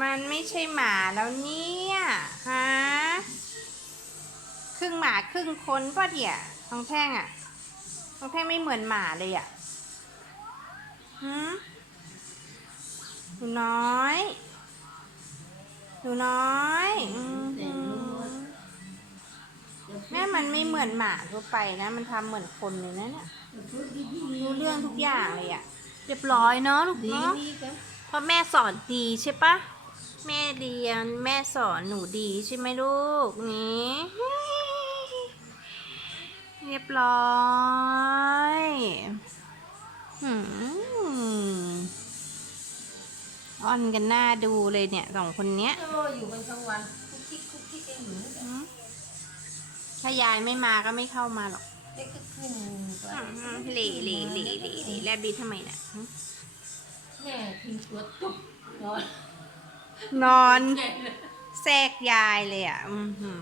มันไม่ใช่หมาแล้วเนี่ยฮะครึ่งหมาครึ่งคนป่ะเดี๋ยน้องแท่งอะน้องแท่งไม่เหมือนหมาเลยอะหืมหนูน้อยหนูน้อยแม่มันไม่เหมือนหมาทั่วไปนะ มันทำเหมือนคนเลยนะเนี่ยรู้เรื่องทุกอย่างเลยอะ เรียบร้อยเนาะลูกดีเนาะดีกันเพราะแม่สอนดีใช่ปะแม่เรียนแม่สอนหนูดีใช่ไหมลูกนี่เรียบร้อยหืมอ่อนกันหน้าดูเลยเนี่ยสองคนเนี้ย โอ้อยู่กันทั้งวันคุกคิกคุกคิกเองหนูหืมถ้ายายไม่มาก็ไม่เข้ามาหรอก เด็กก็ขึ้นไปอืมหลีหลีหลีหลีหลีแลบลิ้นทำไมน่ะหืมแม่ทิ้งตัวตุ๊บนอนนอนแม่เลยแทรกยายเลยอะ อือหือ